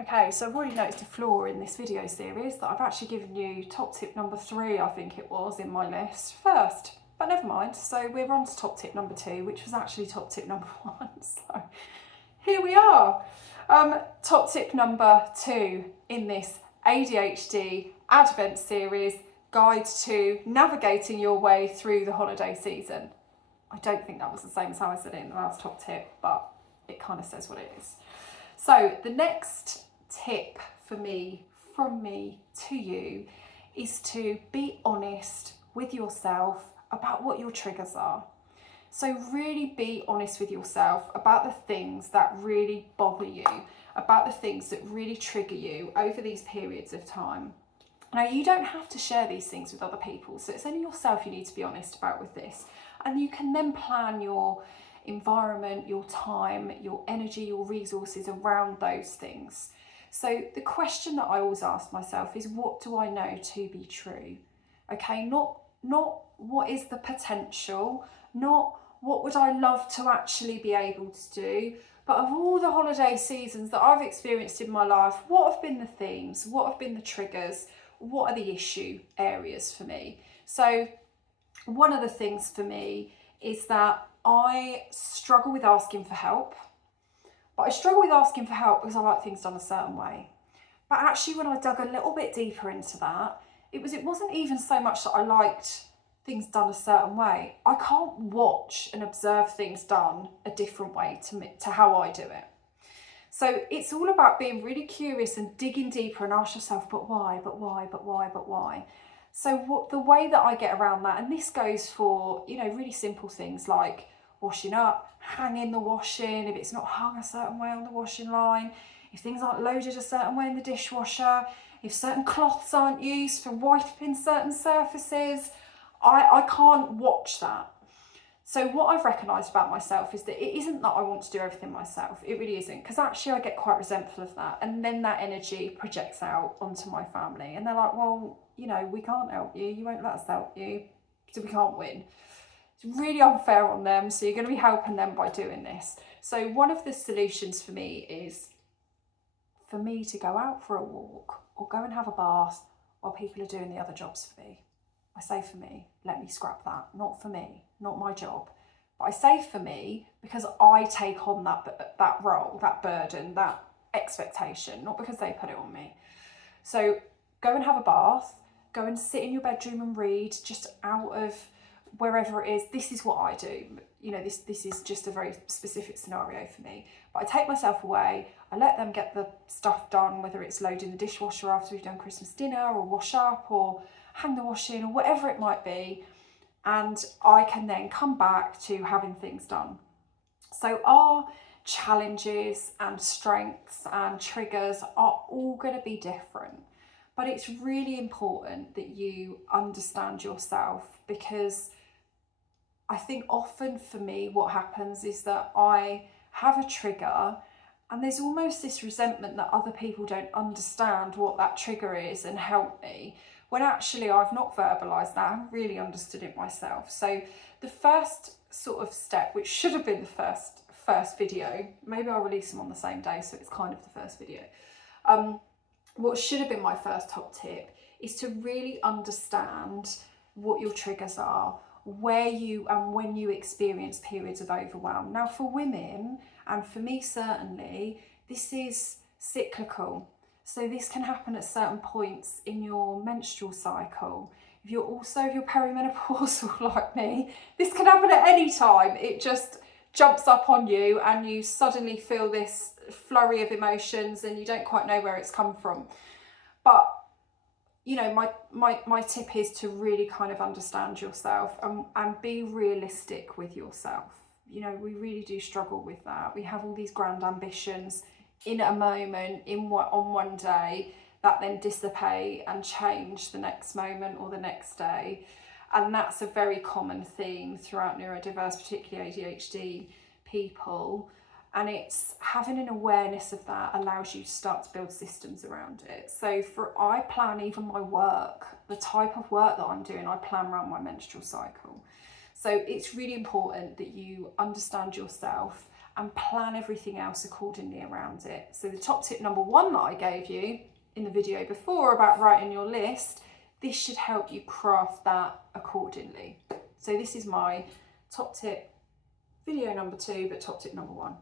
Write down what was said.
Okay, so I've already noticed a flaw in this video series that I've actually given you top tip number 3, I think it was, in my list first. But never mind, so we're on to top tip number 2, which was actually top tip number 1. So here we are. Top tip number 2 in this ADHD Advent Series, Guide to Navigating Your Way Through the Holiday Season. I don't think that was the same as how I said it in the last top tip, but it kind of says what it is. So the next tip from me to you is to be honest with yourself about what your triggers are. So really be honest with yourself about the things that really bother you, about the things that really trigger you over these periods of time. Now, you don't have to share these things with other people, so it's only yourself you need to be honest about with this. And you can then plan your environment, your time, your energy, your resources around those things. So the question that I always ask myself is, what do I know to be true? Okay, not what is the potential, not what would I love to actually be able to do, but of all the holiday seasons that I've experienced in my life, what have been the themes, what have been the triggers, what are the issue areas for me? So one of the things for me is that I struggle with asking for help, but I struggle with asking for help because I like things done a certain way. But actually, when I dug a little bit deeper into that, it wasn't even so much that I liked things done a certain way. I can't watch and observe things done a different way to how I do it. So it's all about being really curious and digging deeper and ask yourself, but why, but why, but why, but why? So the way that I get around that, and this goes for, really simple things like washing up, hanging the washing, if it's not hung a certain way on the washing line, if things aren't loaded a certain way in the dishwasher, if certain cloths aren't used for wiping certain surfaces, I can't watch that. So what I've recognised about myself is that it isn't that I want to do everything myself. It really isn't, because actually I get quite resentful of that. And then that energy projects out onto my family. And they're like, well, we can't help you. You won't let us help you. So we can't win. It's really unfair on them. So you're going to be helping them by doing this. So one of the solutions for me is for me to go out for a walk or go and have a bath while people are doing the other jobs for me. I say for me, let me scrap that. Not for me, not my job. But I say for me because I take on that role, that burden, that expectation, not because they put it on me. So go and have a bath, go and sit in your bedroom and read, just out of wherever it is. This is what I do. This is just a very specific scenario for me. But I take myself away, I let them get the stuff done, whether it's loading the dishwasher after we've done Christmas dinner, or wash up, or hang the washing, or whatever it might be, and I can then come back to having things done. So our challenges and strengths and triggers are all going to be different, but it's really important that you understand yourself, because I think often for me what happens is that I have a trigger and there's almost this resentment that other people don't understand what that trigger is and help me, when actually I've not verbalised that, I haven't really understood it myself. So the first sort of step, which should have been the first video, maybe I'll release them on the same day, so it's kind of the first video. What should have been my first top tip is to really understand what your triggers are, where you and when you experience periods of overwhelm. Now, for women, and for me certainly, this is cyclical. So this can happen at certain points in your menstrual cycle. If you're perimenopausal like me, this can happen at any time. It just jumps up on you and you suddenly feel this flurry of emotions and you don't quite know where it's come from. But my tip is to really kind of understand yourself and be realistic with yourself. We really do struggle with that. We have all these grand ambitions in a moment, on one day, that then dissipate and change the next moment or the next day. And that's a very common theme throughout neurodiverse, particularly ADHD people. And it's having an awareness of that allows you to start to build systems around it. So I plan even my work, the type of work that I'm doing, I plan around my menstrual cycle. So it's really important that you understand yourself and plan everything else accordingly around it. So the top tip number 1 that I gave you in the video before about writing your list, this should help you craft that accordingly. So this is my top tip, video number 2, but top tip number 1.